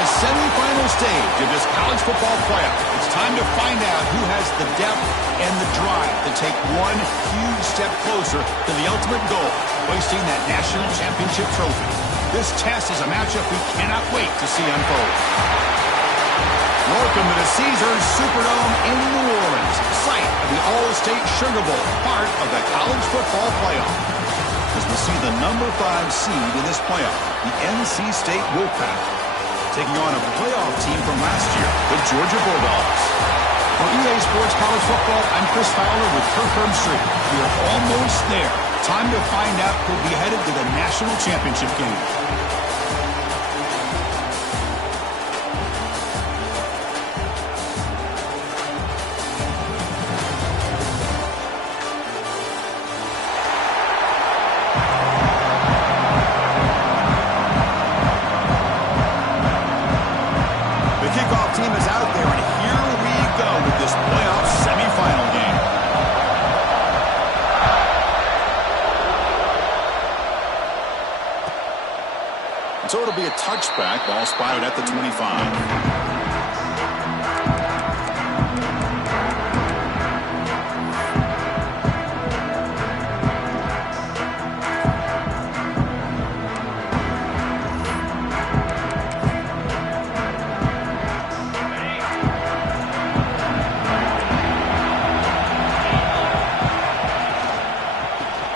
the semifinal stage of this college football playoff. It's time to find out who has the depth and the drive to take one huge step closer to the ultimate goal, hoisting that national championship trophy. This test is a matchup we cannot wait to see unfold. Welcome to the Caesars Superdome in New Orleans, site of the All-State Sugar Bowl, part of the college football playoff. As we see the number 5 seed in this playoff, the NC State Wolfpack, taking on a playoff team from last year, the Georgia Bulldogs. For EA Sports College Football, I'm Chris Fowler with Kirk Herbstreit. We are almost there. Time to find out who'll be headed to the national championship game. So it'll be a touchback, ball spotted at the 25.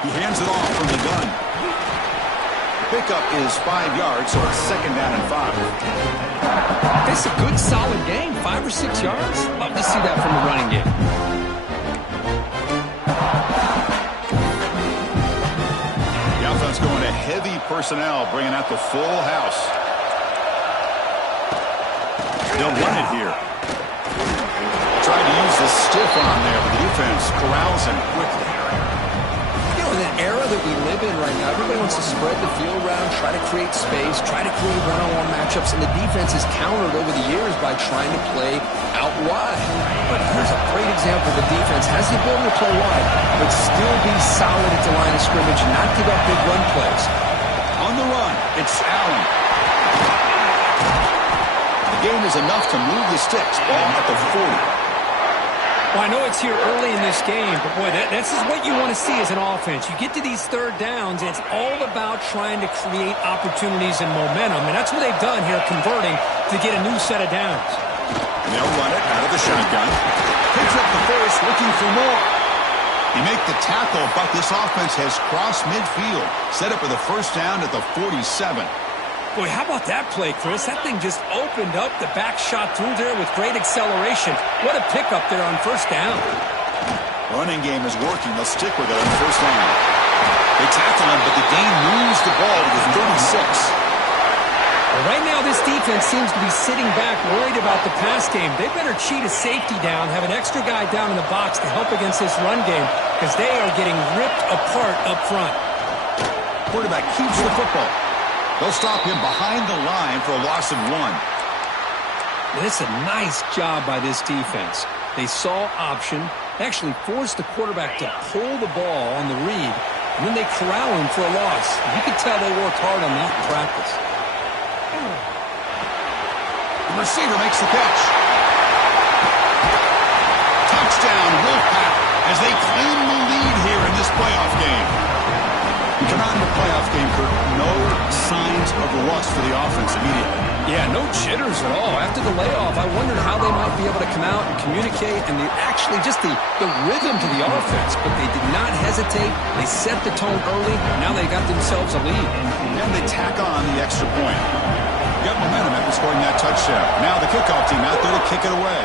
He hands it off from the gun. Pickup is 5 yards, so it's 2nd down and 5. It's a good, solid game. 5 or 6 yards. Love to see that from the running game. The offense going to heavy personnel, bringing out the full house. They'll run it here. Tried to use the stiff arm there, but the defense corrals him quickly. In an era that we live in right now, everybody wants to spread the field around, try to create space, try to create one-on-one matchups, and the defense has countered over the years by trying to play out wide. But here's a great example. The defense has the ability to play wide, but still be solid at the line of scrimmage and not give up big run plays. On the run, it's Allen. The gain is enough to move the sticks. Ball at the 40. Well, I know it's here early in this game, but boy, this is what you want to see as an offense. You get to these 3rd downs, and it's all about trying to create opportunities and momentum, and that's what they've done here, converting to get a new set of downs. And they'll run it out of the shotgun. Picks up the first, looking for more. He make the tackle, but this offense has crossed midfield. Set up for the first down at the 47. Boy, how about that play, Chris? That thing just opened up. The back shot through there with great acceleration. What a pickup there on 1st down. Running game is working. They'll stick with it on 1st down. They tackle him, but the gain moves the ball to the 36. Well, right now, this defense seems to be sitting back, worried about the pass game. They better cheat a safety down, have an extra guy down in the box to help against this run game, because they are getting ripped apart up front. Quarterback keeps the football. They'll stop him behind the line for a loss of 1. It's a nice job by this defense. They saw option, actually forced the quarterback to pull the ball on the read, and then they corral him for a loss. You can tell they worked hard on that in practice. The receiver makes the catch. Touchdown, Wolfpack, as they claim the lead here in this playoff game. You come out in the playoff game, Kirk, no signs of rust for the offense immediately. Yeah, no jitters at all. After the layoff, I wondered how they might be able to come out and communicate and actually just the rhythm to the offense. But they did not hesitate. They set the tone early. Now they got themselves a lead. And they tack on the extra point. Got momentum after scoring that touchdown. Now the kickoff team out there to kick it away.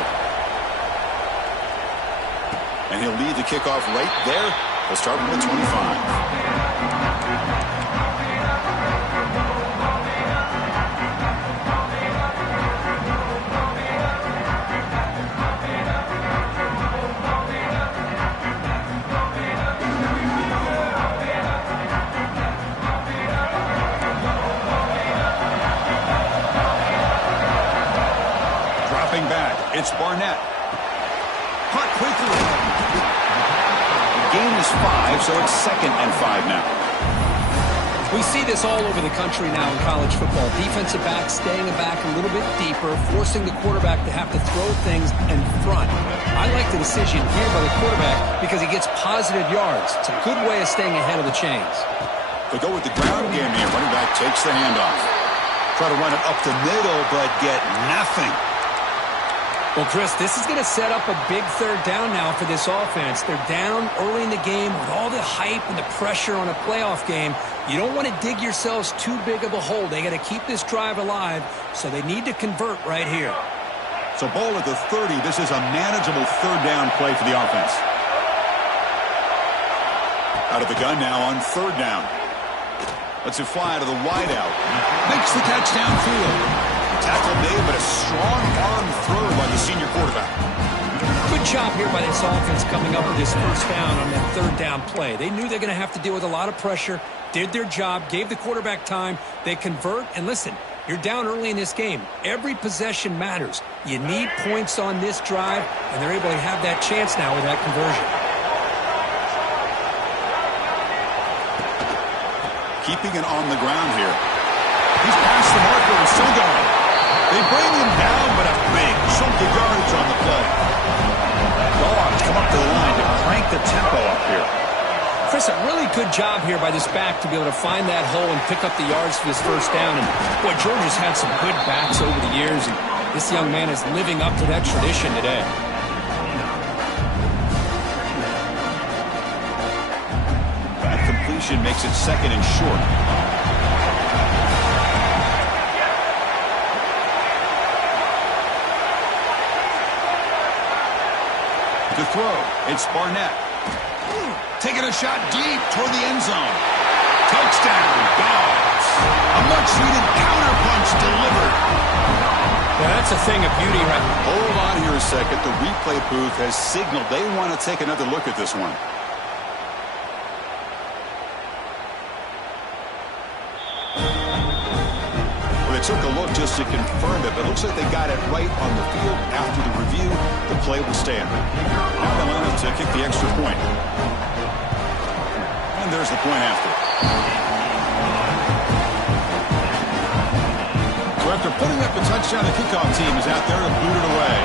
And he'll lead the kickoff right there. They'll start with the 25. It's Barnett. Caught quickly. The gain is 5, so it's 2nd and 5 now. We see this all over the country now in college football. Defensive backs staying back a little bit deeper, forcing the quarterback to have to throw things in front. I like the decision here by the quarterback because he gets positive yards. It's a good way of staying ahead of the chains. They go with the ground game here. Running back takes the handoff. Try to run it up the middle, but get nothing. Well, Chris, this is going to set up a big third down now for this offense. They're down early in the game with all the hype and the pressure on a playoff game. You don't want to dig yourselves too big of a hole. They got to keep this drive alive, so they need to convert right here. So ball at the 30. This is a manageable third down play for the offense. Out of the gun now on third down. Lets it fly to the wideout. Makes the catch downfield. Tackle made, but a strong arm throw by the senior quarterback. Good job here by this offense coming up with this first down on that third down play. They knew they're going to have to deal with a lot of pressure, did their job, gave the quarterback time. They convert, and listen, you're down early in this game. Every possession matters. You need points on this drive, and they're able to have that chance now with that conversion. Keeping it on the ground here. He's past the marker and still going. They bring him down, but a big chunk of yards on the play. Dawg come up to the line to crank the tempo up here. Chris, a really good job here by this back to be able to find that hole and pick up the yards for this first down. And boy, Georgia's had some good backs over the years, and this young man is living up to that tradition today. That completion makes it second and short. To throw, it's Barnett. Taking a shot deep toward the end zone. Touchdown, Dogs. A much-needed counterpunch delivered. Yeah, that's a thing of beauty right now. Hold on here a second. The replay booth has signaled they want to take another look at this one. They took a look just to confirm it, but it looks like they got it right on the field. After the review, the play will stand. Now they line up to kick the extra point. And there's the point after. So after putting up a touchdown, the kickoff team is out there to boot it away.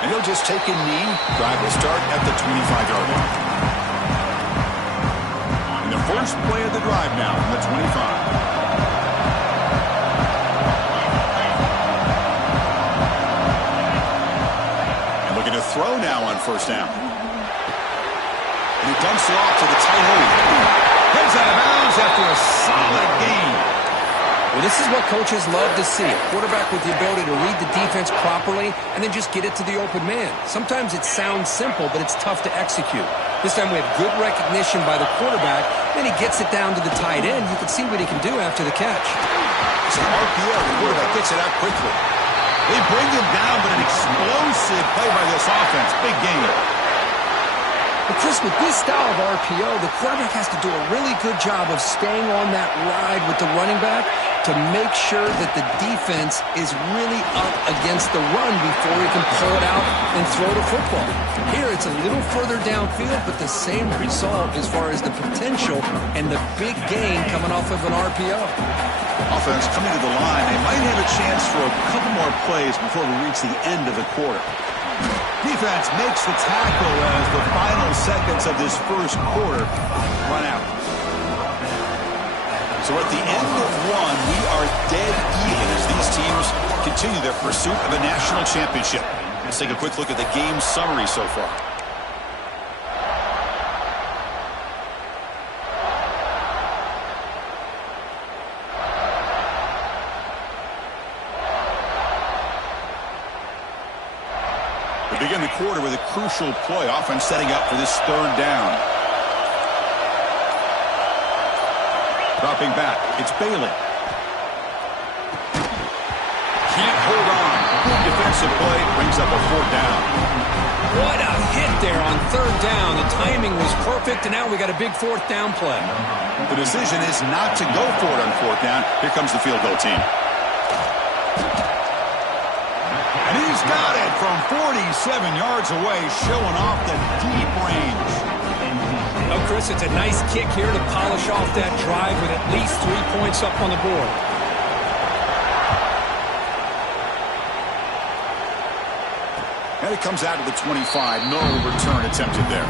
And he'll just take a knee. Drive will start at the 25-yard line. First play of the drive now from the 25. And looking to throw now on first down. And he dumps it off to the tight end. Heads out of bounds after a solid gain. Well, this is what coaches love to see. A quarterback with the ability to read the defense properly and then just get it to the open man. Sometimes it sounds simple, but it's tough to execute. This time we have good recognition by the quarterback. Then he gets it down to the tight end. You can see what he can do after the catch. It's an RPO. The quarterback gets it out quickly. They bring him down, but an explosive play by this offense. Big gain. But Chris, with this style of RPO, the quarterback has to do a really good job of staying on that ride with the running back to make sure that the defense is really up against the run before he can pull it out and throw the football. Here, it's a little further downfield, but the same result as far as the potential and the big gain coming off of an RPO. Offense coming to the line. They might have a chance for a couple more plays before we reach the end of the quarter. Defense makes the tackle as the final seconds of this first quarter run out. So at the end of one, we are dead even as these teams continue their pursuit of a national championship. Let's take a quick look at the game summary so far. We begin the quarter with a crucial play, offense setting up for this third down. Dropping back, it's Bailey. Can't hold on. Good defensive play, brings up a fourth down. What a hit there on third down. The timing was perfect, and now we got a big fourth down play. The decision is not to go for it on fourth down. Here comes the field goal team. And he's got it from 47 yards away, showing off the deep range. Well, Chris, it's a nice kick here to polish off that drive with at least 3 points up on the board. And it comes out to the 25. No return attempted there.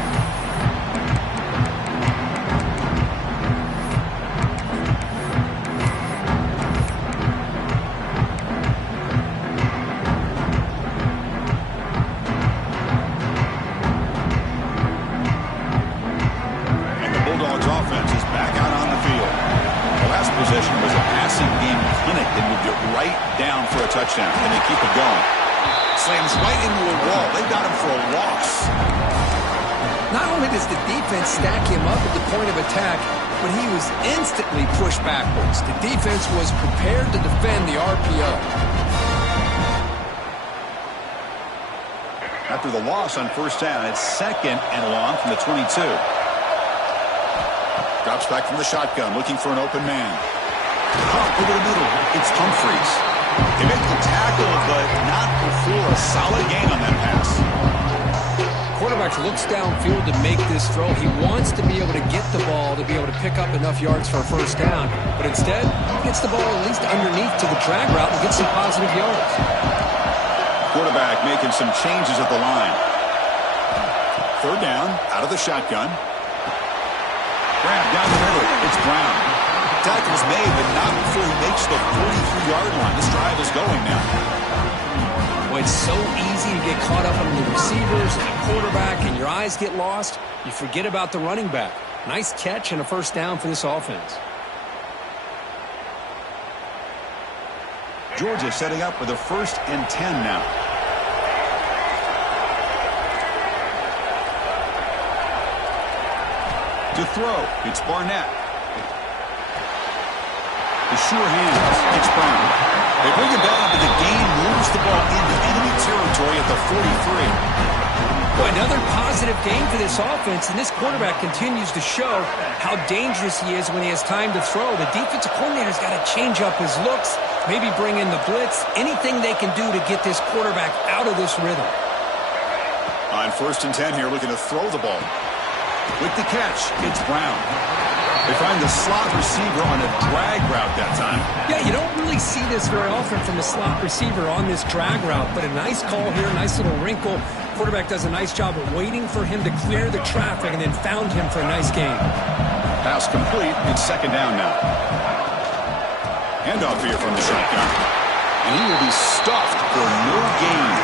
And the Bulldogs offense is back out on the field. The last possession was a passing game clinic that moved it right down for a touchdown. And they keep it going. Slams right into a wall. They got him for a loss. Not only does the defense stack him up at the point of attack, but he was instantly pushed backwards. The defense was prepared to defend the RPO. After the loss on first down, it's 2nd and long from the 22. Drops back from the shotgun, looking for an open man. Pump over the middle. It's Humphries. They make the tackle, but not before a solid gain on that pass. Quarterback looks downfield to make this throw. He wants to be able to get the ball to be able to pick up enough yards for a first down, but instead, he gets the ball at least underneath to the drag route and gets some positive yards. Quarterback making some changes at the line. 3rd down, out of the shotgun. Grab down the middle. It's Brown. Tackle's made, but not before he makes the 43-yard line. This drive is going now. Well, it's so easy to get caught up on the receivers and the quarterback, and your eyes get lost. You forget about the running back. Nice catch and a first down for this offense. Georgia setting up with a 1st and 10 now. To throw, it's Barnett. The sure hands, it's Brown. They bring it down, but the gain moves the ball into enemy territory at the 43. Well, another positive gain for this offense, and this quarterback continues to show how dangerous he is when he has time to throw. The defensive coordinator's got to change up his looks, maybe bring in the blitz, anything they can do to get this quarterback out of this rhythm. On 1st and 10 here, looking to throw the ball. With the catch, it's Brown. They find the slot receiver on a drag route that time. Yeah, you don't really see this very often from a slot receiver on this drag route, but a nice call here, nice little wrinkle. Quarterback does a nice job of waiting for him to clear the traffic and then found him for a nice gain. Pass complete. It's 2nd down now. Handoff here from the shotgun. And he will be stuffed for no gain.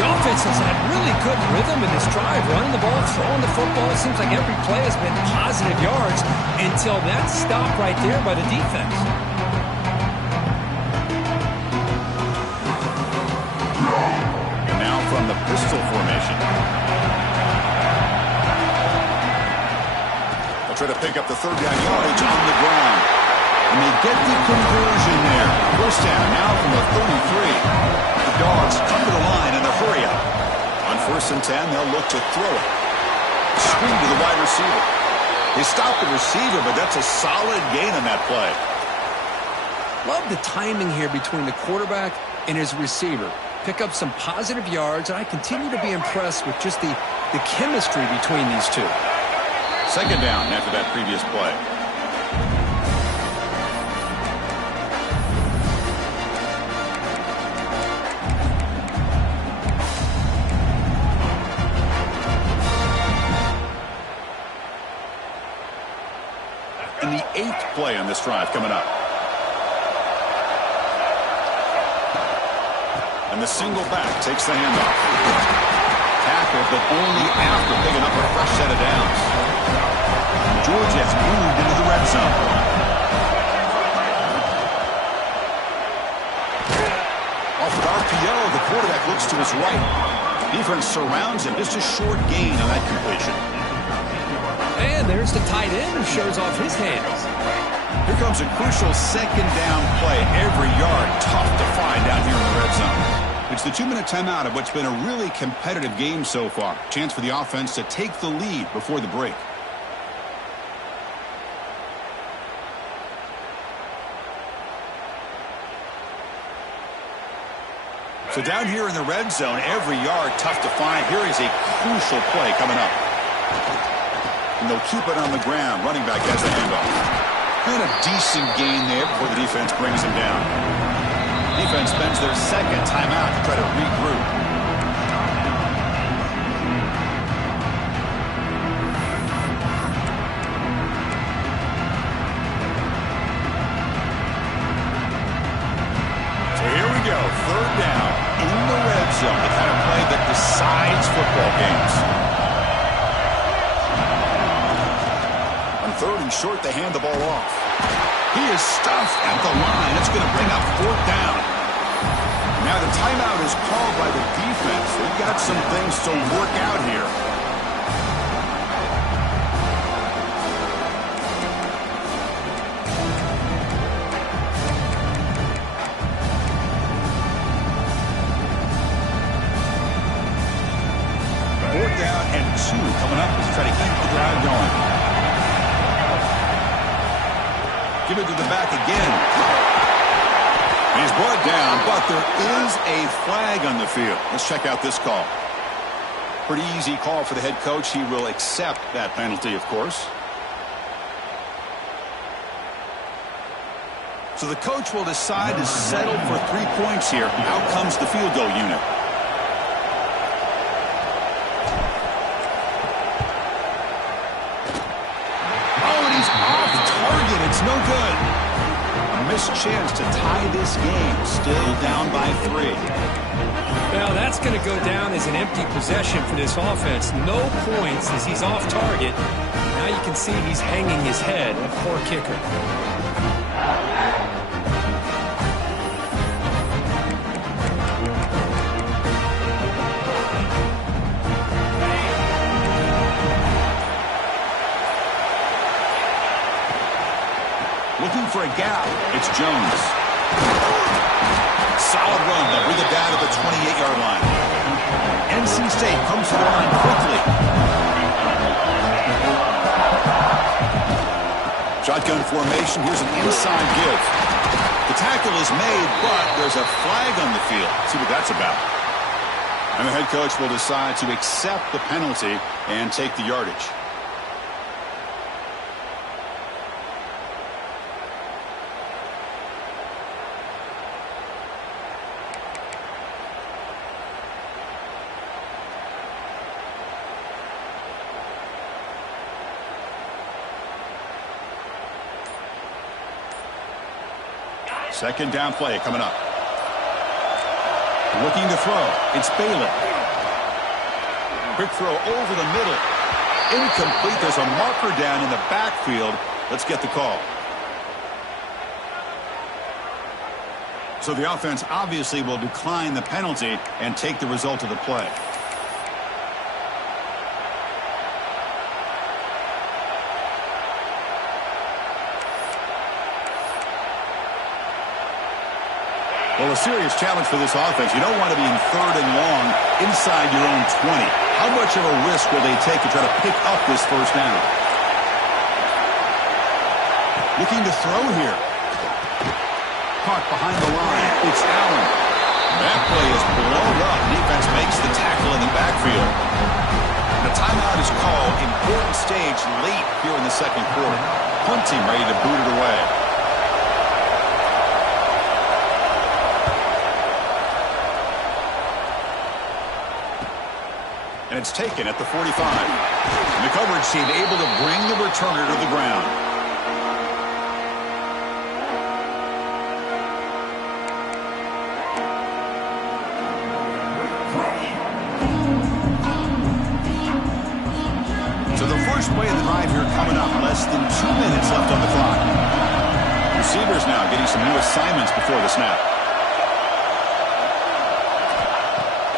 The offense has had really good rhythm in this drive, running the ball, throwing the football. It seems like every play has been positive yards until that stop right there by the defense. And now from the pistol formation. They'll try to pick up the 3rd down yardage on the ground. And they get the conversion there. First down now from the 33. The Dogs come to the line in a hurry up. On 1st and 10, they'll look to throw it. Screen to the wide receiver. They stop the receiver, but that's a solid gain on that play. Love the timing here between the quarterback and his receiver. Pick up some positive yards, and I continue to be impressed with just the chemistry between these two. 2nd down after that previous play. And the 8th play on this drive coming up. And the single back takes the handoff. Tackle, but only after picking up a fresh set of downs. Georgia has moved into the red zone. Off the RPO, the quarterback looks to his right. Defense surrounds him. Just a short gain on that completion. And there's the tight end who shows off his hands. Here comes a crucial 2nd down play. Every yard tough to find out here in the red zone. It's the 2-minute timeout of what's been a really competitive game so far. Chance for the offense to take the lead before the break. So down here in the red zone, every yard tough to find. Here is a crucial play coming up. And they'll keep it on the ground. Running back has the handoff. And a decent gain there before the defense brings him down. Defense spends their second timeout to try to regroup. Third down in the red zone, the kind of play that decides football games. On third and short, they hand the ball off. He is stuffed at the line. It's going to bring up fourth down. Now the timeout is called by the defense. They've got some things to work out here. Down and 2 coming up as they try to keep the drive going. Give it to the back again. He's brought down, but there is a flag on the field. Let's check out this call. Pretty easy call for the head coach. He will accept that penalty, of course. So the coach will decide to settle for 3 points here. Out comes the field goal unit. It's no good. A missed chance to tie this game. Still down by 3. Well, that's going to go down as an empty possession for this offense. No points as he's off target. Now you can see he's hanging his head. A poor kicker. Looking for a gap. It's Jones. Solid run. They'll bring it down to the 28-yard line. NC State comes to the line quickly. Shotgun formation. Here's an inside give. The tackle is made, but there's a flag on the field. Let's see what that's about. And the head coach will decide to accept the penalty and take the yardage. Second down play coming up. Looking to throw. It's Bailey. Quick throw over the middle. Incomplete. There's a marker down in the backfield. Let's get the call. So the offense obviously will decline the penalty and take the result of the play. Well, a serious challenge for this offense. You don't want to be in third and long inside your own 20. How much of a risk will they take to try to pick up this first down? Looking to throw here. Caught behind the line. It's Allen. That play is blown up. Defense makes the tackle in the backfield. The timeout is called. Important stage late here in the second quarter. Punt team ready to boot it away. And it's taken at the 45. And the coverage team able to bring the returner to the ground. So the first play of the drive here coming up. Less than 2 minutes left on the clock. Receivers now getting some new assignments before the snap.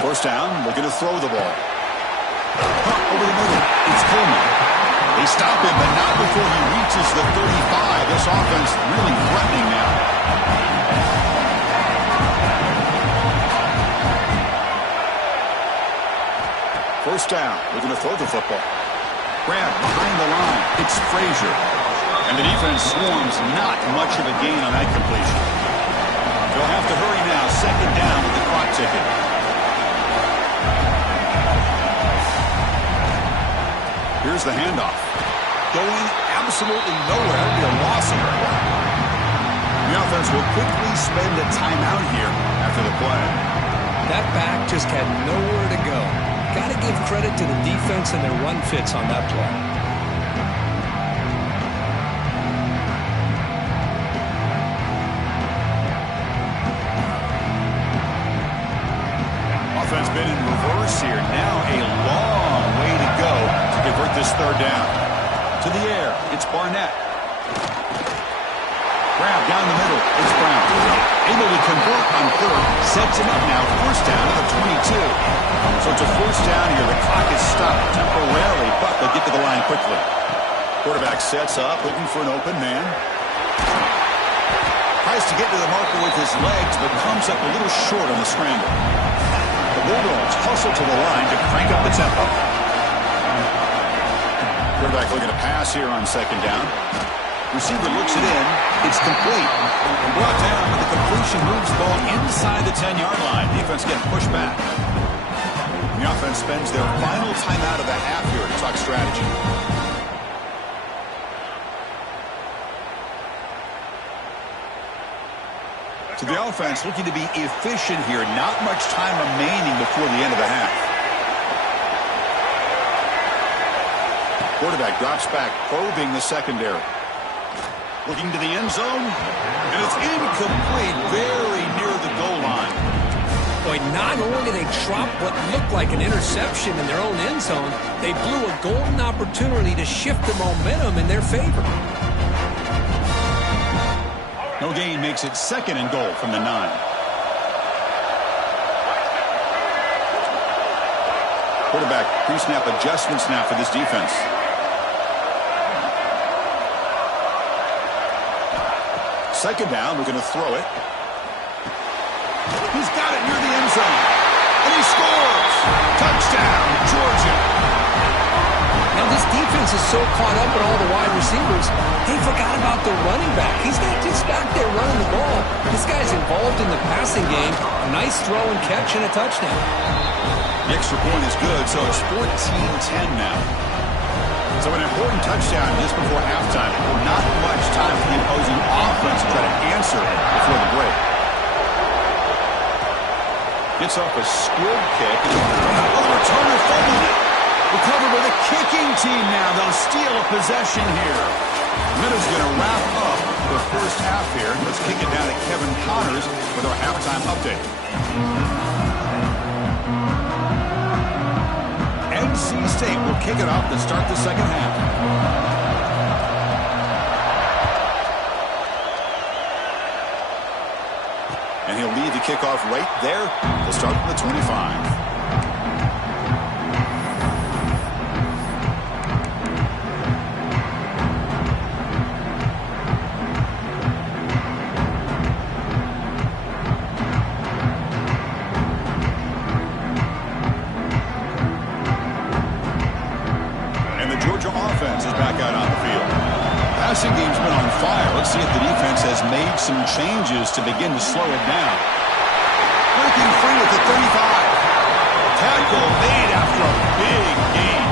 First down, looking to throw the ball. Over the middle, it's Coleman. They stop him, but not before he reaches the 35. This offense really threatening now. First down, looking to throw the football. Grab behind the line, it's Frazier. And the defense swarms, not much of a gain on that completion. They'll have to hurry now, second down with the clock ticking. Here's the handoff. Going absolutely nowhere. That would be a loss of it. The offense will quickly spend a timeout here after the play. That back just had nowhere to go. Got to give credit to the defense and their run fits on that play. Offense been in reverse here. Now a long way to go to convert this third down. To the air, it's Barnett. Grab down the middle, it's Brown. Able to convert on third, sets him up now, first down at the 22. So it's a first down here. The clock is stopped temporarily, but they'll get to the line quickly. Quarterback sets up, looking for an open man. Tries to get to the marker with his legs, but comes up a little short on the scramble. The Bulldogs hustle to the line to crank up the tempo. Quarterback looking to pass here on second down. Receiver looks it in. It's complete. Brought down, but the completion moves the ball inside the 10-yard line. Defense getting pushed back. The offense spends their final timeout of the half here to talk strategy. So the offense looking to be efficient here. Not much time remaining before the end of the half. Quarterback drops back, probing the secondary. Looking to the end zone, and it's incomplete, very near the goal line. Boy, not only did they drop what looked like an interception in their own end zone, they blew a golden opportunity to shift the momentum in their favor. No gain makes it second and goal from the 9. Quarterback pre-snap adjustments now for this defense. Second down, we're going to throw it. He's got it near the end zone. And he scores! Touchdown, Georgia! Now this defense is so caught up in all the wide receivers, they forgot about the running back. He's not just back there running the ball. This guy's involved in the passing game. A nice throw and catch and a touchdown. The extra point is good, so it's 14-10 now. So an important touchdown just before halftime. Not much time for the opposing offense to try to answer before the break. Gets off a squib kick. Oh, the returner fumbled it. Recovered by the kicking team now. They'll steal a possession here. Minutes going to wrap up the first half here. Let's kick it down to Kevin Connors with our halftime update. NC State will kick it off to start the second half. And he'll lead the kickoff right there. We'll start from the 25. Passing game's been on fire. Let's see if the defense has made some changes to begin to slow it down. Breaking free at the 35. Tackle made after a big gain.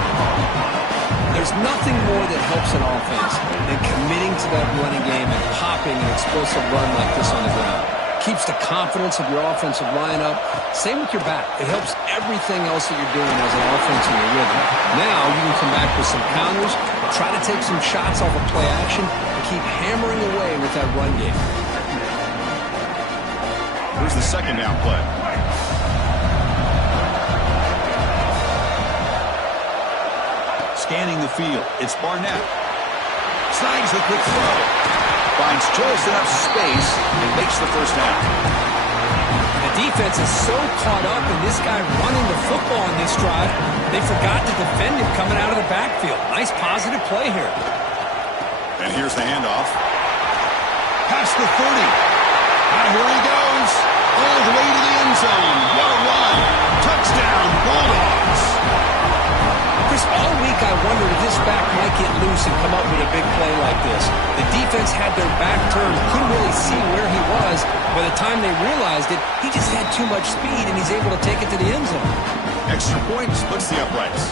There's nothing more that helps an offense than committing to that running game and popping an explosive run like this on the ground. Keeps the confidence of your offensive lineup. Same with your back. It helps everything else that you're doing as an offense in your rhythm. Now you can come back with some counters, try to take some shots off of play action, and keep hammering away with that run game. Here's the second down play. Scanning the field, it's Barnett. Snags the quick throw. Finds just enough space and makes the first down. The defense is so caught up in this guy running the football on this drive, they forgot to defend him coming out of the backfield. Nice positive play here. And here's the handoff. Past the 30. And here he goes. All the way to the end zone. What a run. Touchdown, Bulldogs. Chris, all week I wondered if this back might get loose and come up with a big play like this. The defense had their back turned, couldn't really see where he was. By the time they realized it, he just had too much speed, and he's able to take it to the end zone. Extra point splits the uprights.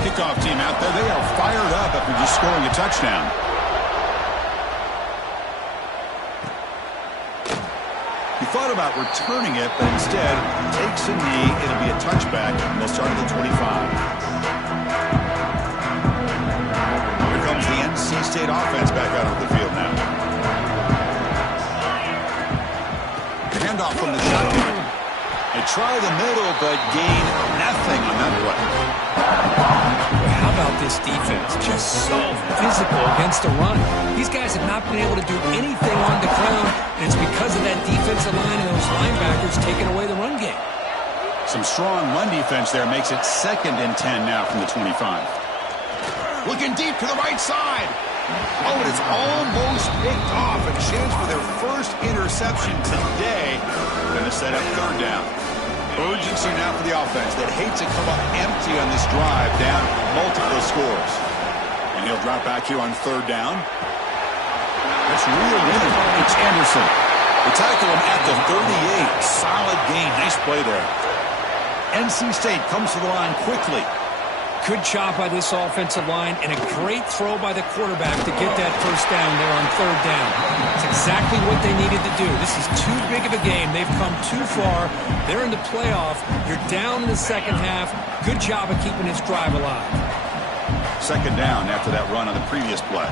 Kickoff team out there, they are fired up after just scoring a touchdown. He thought about returning it, but instead takes a knee. It'll be a touchback, and they'll start at the 25. Here comes the NC State offense back out onto the field now. The handoff from the shotgun. They try the middle, but gain nothing on that play. How about this defense? Just so physical against the run. These guys have not been able to do anything on the ground, and it's because of that defensive line and those linebackers taking away the run game. Some strong run defense there makes it 2nd and 10 now from the 25. Looking deep to the right side. Oh, and it's almost picked off. A chance for their first interception today. Going to set up 3rd down. Urgency now for the offense that hates to come up empty on this drive, down multiple scores. And he'll drop back here on 3rd down. That's real winning. It's Anderson. They tackle him at the 38. Solid gain. Nice play there. NC State comes to the line quickly. Good job by this offensive line, and a great throw by the quarterback to get that 1st down there on 3rd down. It's exactly what they needed to do. This is too big of a game. They've come too far. They're in the playoff. You're down in the 2nd half. Good job of keeping this drive alive. 2nd down after that run on the previous play.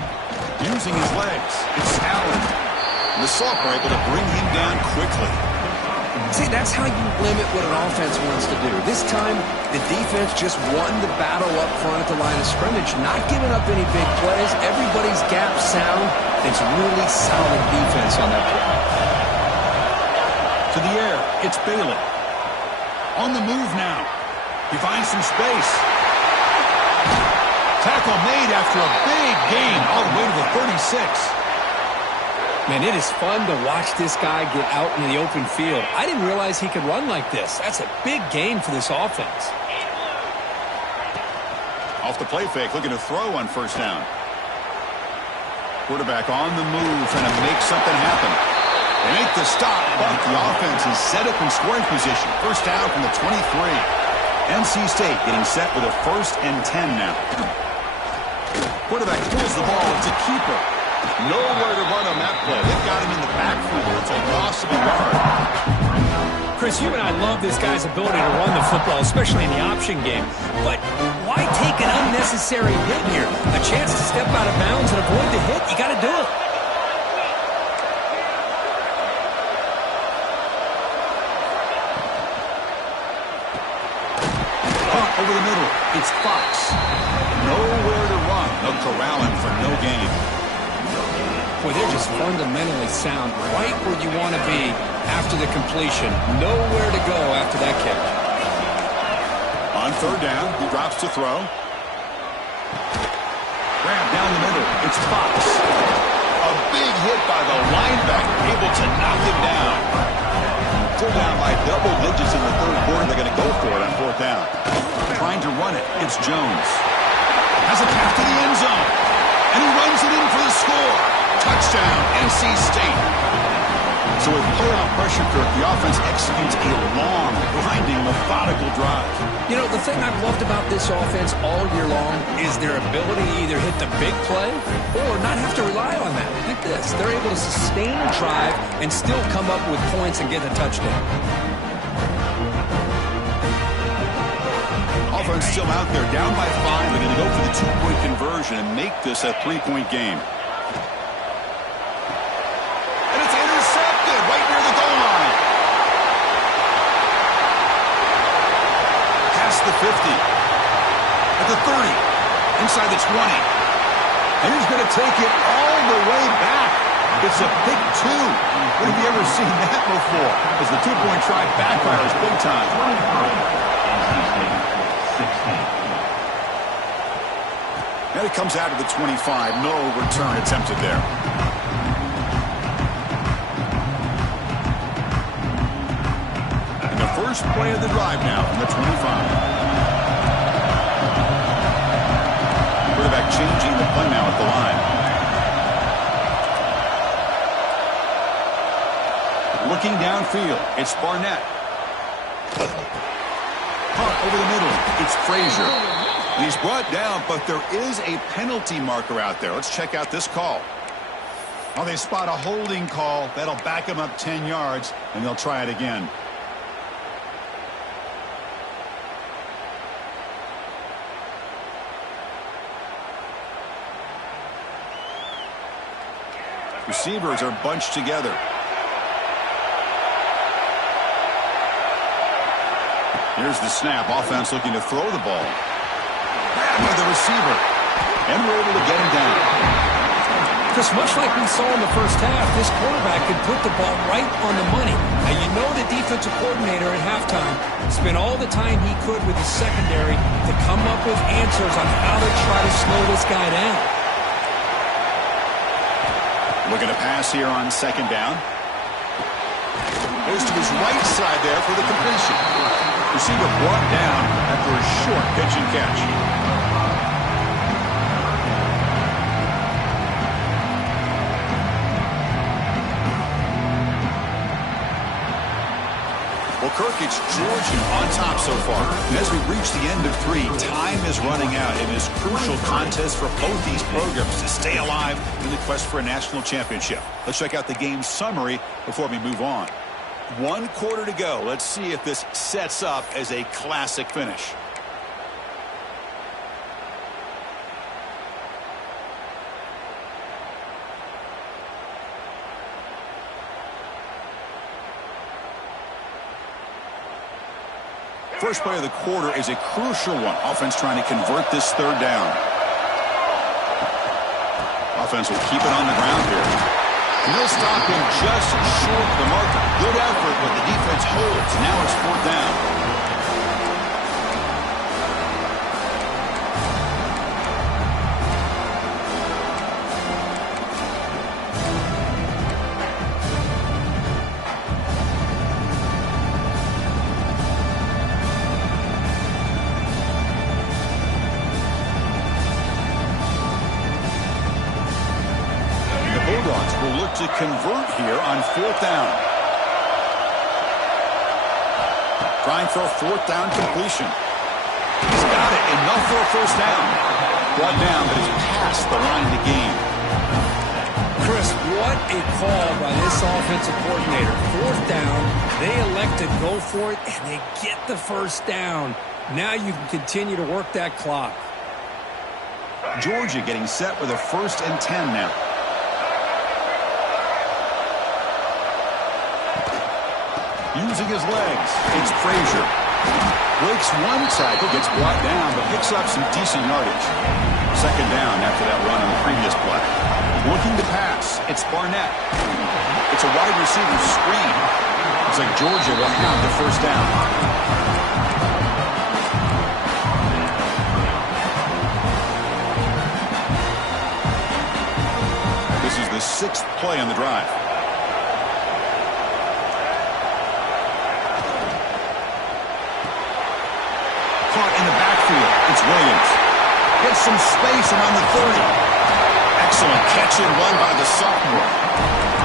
Using his legs. It's Allen. And the Salk are able to bring him down quickly. See, that's how you limit what an offense wants to do. This time, the defense just won the battle up front at the line of scrimmage, not giving up any big plays. Everybody's gap sound. It's really solid defense on that play. To the air, it's Bailey. On the move now. He finds some space. Tackle made after a big gain all the way to the 36. Man, it is fun to watch this guy get out into the open field. I didn't realize he could run like this. That's a big gain for this offense. Off the play fake, looking to throw on 1st down. Quarterback on the move, trying to make something happen. They make the stop, but the offense is set up in scoring position. 1st down from the 23. NC State getting set with a 1st and 10 now. Quarterback pulls the ball. It's a keeper. Nowhere to run on that play. They've got him in the backfield. It's a loss of a yard. Chris, you and I love this guy's ability to run the football, especially in the option game. But why take an unnecessary hit here? A chance to step out of bounds and avoid the hit? You got to do it. Over the middle, it's Fox. Nowhere to run. No corralling for no gain. Boy, they're just fundamentally sound, right where you want to be after the completion. Nowhere to go after that kick. On 3rd down, he drops to throw. Grab down the middle. It's Fox. A big hit by the linebacker, able to knock him down. Still down by double digits in the 3rd quarter. They're going to go for it on 4th down. Trying to run it. It's Jones. Has a pass to the end zone. And he runs it in for the score. Touchdown, NC State. So with playoff pressure, Kirk, the offense executes a long, grinding, methodical drive. You know, the thing I've loved about this offense all year long is their ability to either hit the big play or not have to rely on that. Like this. They're able to sustain a drive and still come up with points and get a touchdown. Offense still out there, down by 5. They're going to go for the 2-point conversion and make this a 3-point game. And it's intercepted right near the goal line. Past the 50. At the 30. Inside the 20. And he's going to take it all the way back. It's a pick 2. When have you ever seen that before? As the 2-point try backfires big time. And it comes out of the 25. No return attempted there. And the first play of the drive now from the 25. Quarterback changing the play now at the line. Looking downfield, it's Barnett. Punt over the middle, it's Frazier. He's brought down, but there is a penalty marker out there. Let's check out this call. Oh, they spot a holding call. That'll back him up 10 yards, and they'll try it again. Receivers are bunched together. Here's the snap. Offense looking to throw the ball. Grab by the receiver. And we're able to get him down. Just much like we saw in the first half, this quarterback could put the ball right on the money. Now, you know the defensive coordinator at halftime spent all the time he could with his secondary to come up with answers on how to try to slow this guy down. Looking to pass here on second down. Goes to his right side there for the completion. Receiver brought down after a short pitch and catch. Well, Kirk, it's Georgia on top so far. And as we reach the end of 3, time is running out in this crucial contest for both these programs to stay alive in the quest for a national championship. Let's check out the game summary before we move on. 1 quarter to go. Let's see if this sets up as a classic finish. First play of the quarter is a crucial one. Offense trying to convert this third down. Offense will keep it on the ground here. And they'll stop him just short of the marker. Good effort, but the defense holds. Now it's 4th down. To convert here on 4th down. Trying for a 4th down completion. He's got it. Enough for a first down. Brought down, but he's past the line of the game. Chris, what a call by this offensive coordinator. 4th down. They elect to go for it, and they get the first down. Now you can continue to work that clock. Georgia getting set with a 1st and 10 now. Using his legs, it's Frazier. Breaks one tackle, gets brought down, but picks up some decent yardage. 2nd down after that run on the previous play. Looking to pass, it's Barnett. It's a wide receiver screen. Looks like Georgia will have the first down. This is the 6th play on the drive. In the backfield, it's Williams. Gets some space around the 30. Excellent catch and run by the sophomore.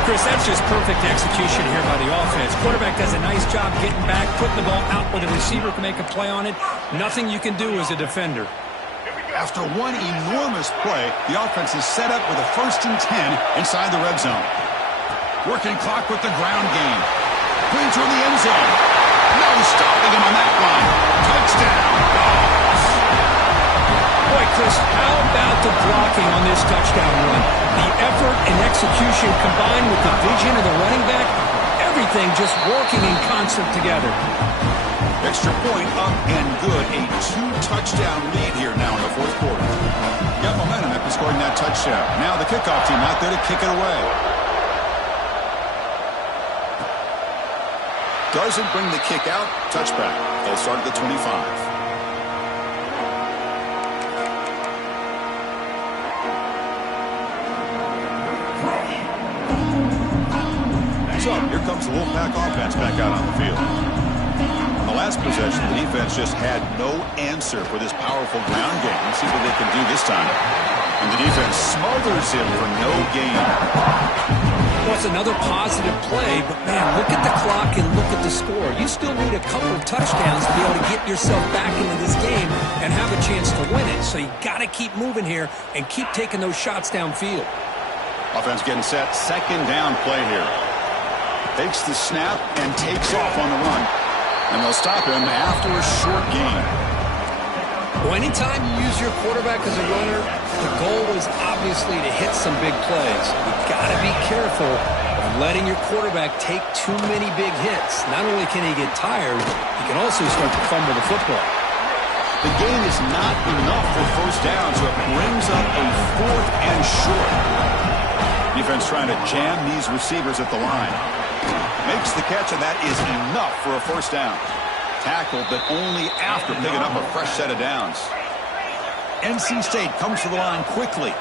Chris, that's just perfect execution here by the offense. Quarterback does a nice job getting back, putting the ball out where the receiver can make a play on it. Nothing you can do as a defender. After one enormous play, the offense is set up with a 1st and 10 inside the red zone. Working clock with the ground game. Clean toward the end zone. No stopping him on that line. Touchdown, Dogs. Boy, Chris, how about the blocking on this touchdown run? The effort and execution combined with the vision of the running back, everything just working in concert together. Extra point up and good. A 2-touchdown lead here now in the 4th quarter. Got momentum after scoring that touchdown. Now the kickoff team out there to kick it away. Doesn't bring the kick out. Touchback. They'll start at the 25. So here comes the Wolfpack offense back out on the field. On the last possession, the defense just had no answer for this powerful ground game. Let's see what they can do this time. And the defense smothers him for no gain. Well, it's another positive play, but man, look at the clock and look at the score. You still need a couple touchdowns to be able to get yourself back into this game and have a chance to win it. So you got to keep moving here and keep taking those shots downfield. Offense getting set. Second down play here. Takes the snap and takes off on the run. And they'll stop him after a short gain. Well, anytime you use your quarterback as a runner, the goal is obviously to hit some big plays. You've got to be careful of letting your quarterback take too many big hits. Not only can he get tired, he can also start to fumble the football. The gain is not enough for first down, so it brings up a 4th and short. Defense trying to jam these receivers at the line. Makes the catch, and that is enough for a first down. Tackled, but only after picking up a fresh set of downs. NC State comes to the line quickly.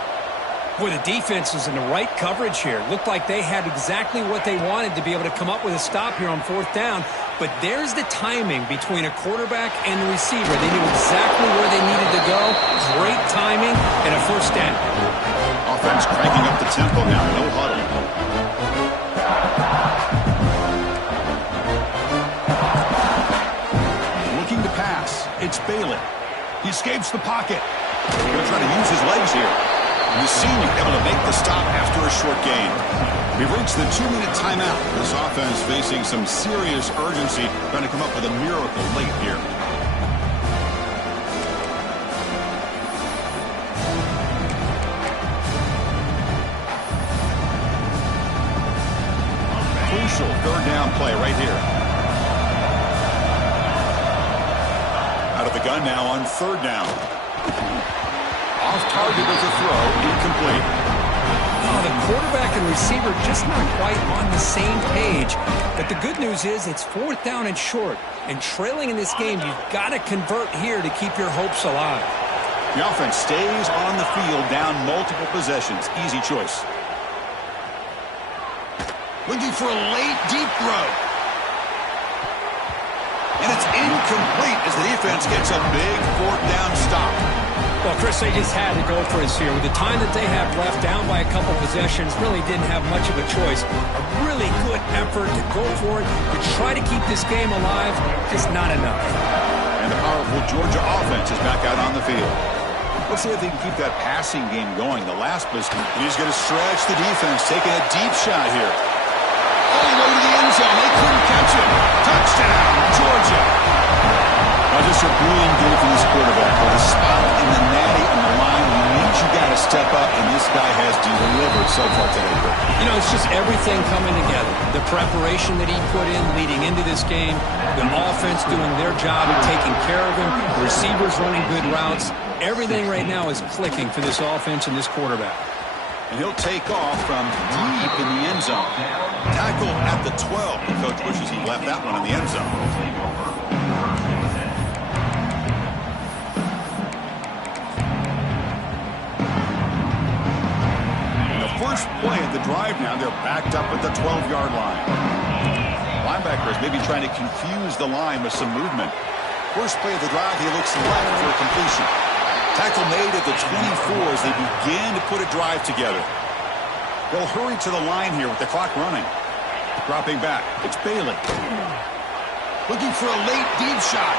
Boy, the defense was in the right coverage here. Looked like they had exactly what they wanted to be able to come up with a stop here on 4th down. But there's the timing between a quarterback and the receiver. They knew exactly where they needed to go. Great timing and a first down. Offense cranking up the tempo now. No huddle. Looking to pass. It's Bailey. He escapes the pocket. He's going to try to use his legs here. The senior able to make the stop after a short gain. We've reached the 2-minute timeout. This offense facing some serious urgency, trying to come up with a miracle late here. Crucial 3rd down play right here. Out of the gun now on 3rd down. Off target with a throw, incomplete. Oh, the quarterback and receiver just not quite on the same page. But the good news is it's 4th down and short. And trailing in this game, you've got to convert here to keep your hopes alive. The offense stays on the field down multiple possessions. Easy choice. Looking for a late, deep throw. And it's incomplete as the defense gets a big 4th down stop. Well, Chris, they just had to go for it here. With the time that they have left, down by a couple possessions, really didn't have much of a choice. A really good effort to go for it, to try to keep this game alive, just not enough. And the powerful Georgia offense is back out on the field. Let's see if they can keep that passing game going. The last possession, and he's going to stretch the defense, taking a deep shot here. All the way to the end zone. They couldn't catch it. Touchdown, Georgia. Now just a brilliant game for this quarterback. With a spot in the natty on the line, you need you got to step up, and this guy has delivered so far today. You know, it's just everything coming together. The preparation that he put in leading into this game, the offense doing their job of taking care of him, the receivers running good routes. Everything right now is clicking for this offense and this quarterback. And he'll take off from deep in the end zone. Tackle at the 12. The coach wishes he left that one in the end zone. First play of the drive now, they're backed up at the 12-yard line. Linebackers maybe trying to confuse the line with some movement. First play of the drive, he looks left for a completion. Tackle made at the 24 as they begin to put a drive together. They'll hurry to the line here with the clock running. Dropping back, it's Bailey. Looking for a late deep shot.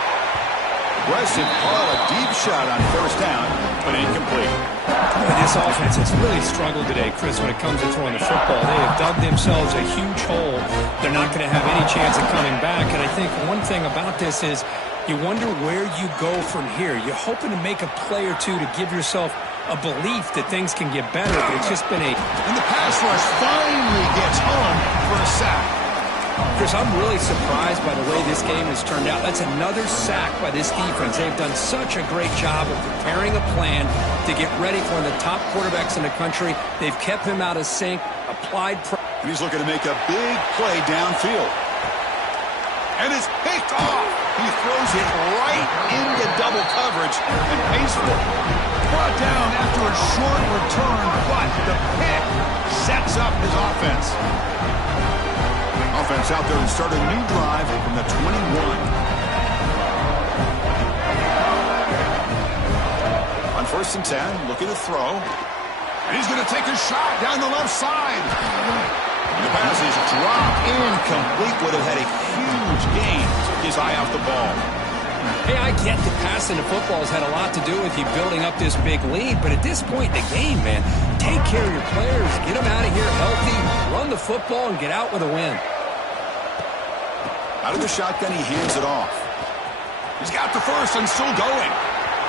Aggressive call, a deep shot on 1st down, but incomplete. This offense has really struggled today, Chris, when it comes to throwing the football. They have dug themselves a huge hole. They're not going to have any chance of coming back. And I think one thing about this is you wonder where you go from here. You're hoping to make a play or two to give yourself a belief that things can get better, but it's just been a... And the pass rush finally gets home for a sack. Chris, I'm really surprised by the way this game has turned out. That's another sack by this defense. They've done such a great job of preparing a plan to get ready for one of the top quarterbacks in the country. They've kept him out of sync, applied pressure. And he's looking to make a big play downfield. And it's picked off. He throws it right into double coverage and pays for it. Brought down after a short return, but the pick sets up his offense. Offense out there and start a new drive from the 21. On 1st and 10, looking to throw. And he's going to take a shot down the left side. The pass is dropped incomplete. Would have had a huge yards gained. Took his eye off the ball. Hey, I get that passing the football has had a lot to do with you building up this big lead, but at this point in the game, man, take care of your players, get them out of here healthy, run the football, and get out with a win. Out of the shotgun, he hands it off. He's got the first and still going.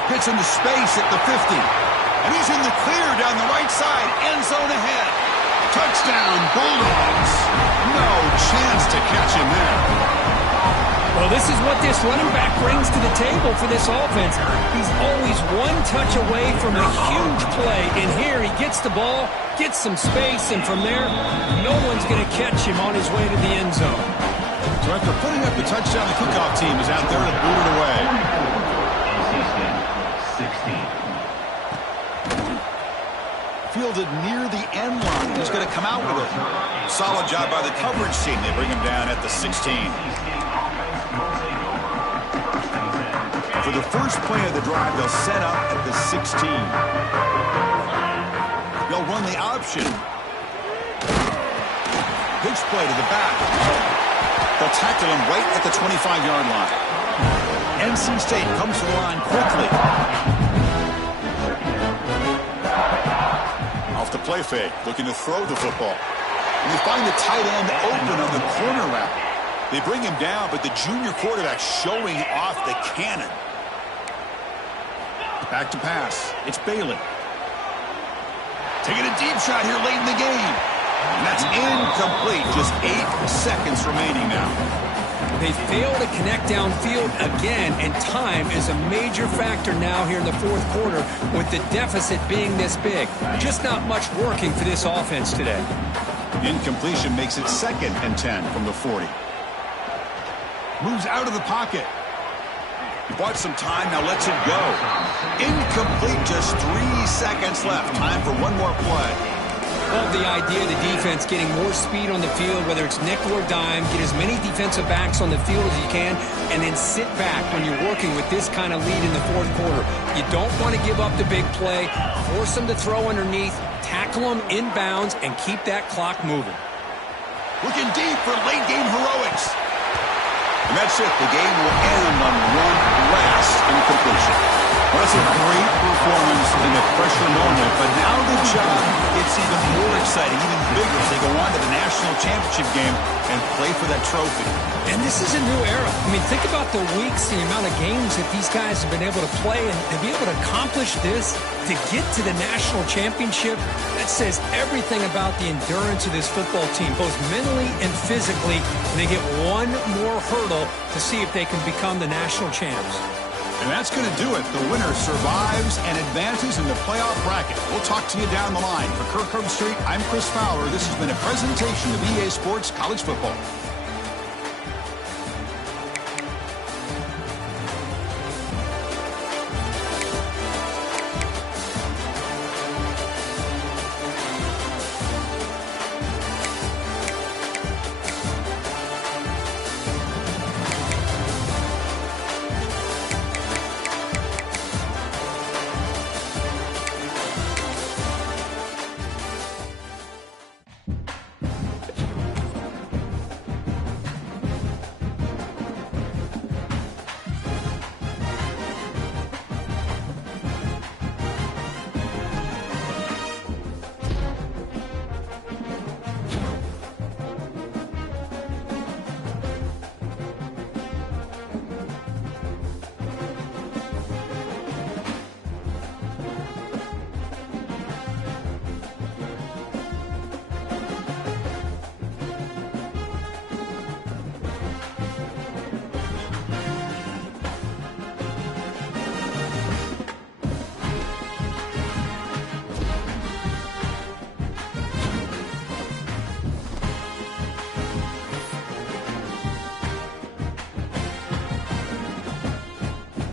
Gets into space at the 50. And he's in the clear down the right side, end zone ahead. Touchdown, Bulldogs. No chance to catch him there. Well, this is what this running back brings to the table for this offense. He's always one touch away from a huge play, and here he gets the ball, gets some space, and from there, no one's going to catch him on his way to the end zone. So after putting up the touchdown, the kickoff team is out there to boot it away. Fielded near the end line. He's going to come out with it. Solid job by the coverage team. They bring him down at the 16. For the first play of the drive, they'll set up at the 16. They'll run the option. Pitch play to the back. They'll tackle him right at the 25-yard line. NC State comes to the line quickly. Off the play fake, looking to throw the football. And they find the tight end open on the corner route. They bring him down, but the junior quarterback showing off the cannon. Back to pass. It's Bailey. Taking a deep shot here late in the game. And that's incomplete. Just 8 seconds remaining now. They fail to connect downfield again, and time is a major factor now here in the fourth quarter with the deficit being this big. Just not much working for this offense today. Incompletion makes it 2nd and 10 from the 40. Moves out of the pocket. He bought some time, now lets it go. Incomplete, just 3 seconds left. Time for one more play. Love the idea of the defense getting more speed on the field, whether it's nickel or dime, get as many defensive backs on the field as you can, and then sit back when you're working with this kind of lead in the fourth quarter. You don't want to give up the big play, force them to throw underneath, tackle them inbounds, and keep that clock moving. Looking deep for late game heroics. And that's it. The game will end on one last incompletion. Well, that's a great performance in a pressure moment, but now the job gets even more exciting, even bigger as they go on to the national championship game and play for that trophy. And this is a new era. I mean, think about the weeks, the amount of games that these guys have been able to play, and to be able to accomplish this, to get to the national championship, that says everything about the endurance of this football team, both mentally and physically. And they get one more hurdle to see if they can become the national champs. And that's going to do it. The winner survives and advances in the playoff bracket. We'll talk to you down the line. For Kirk Herbstreit, I'm Chris Fowler. This has been a presentation of EA Sports College Football.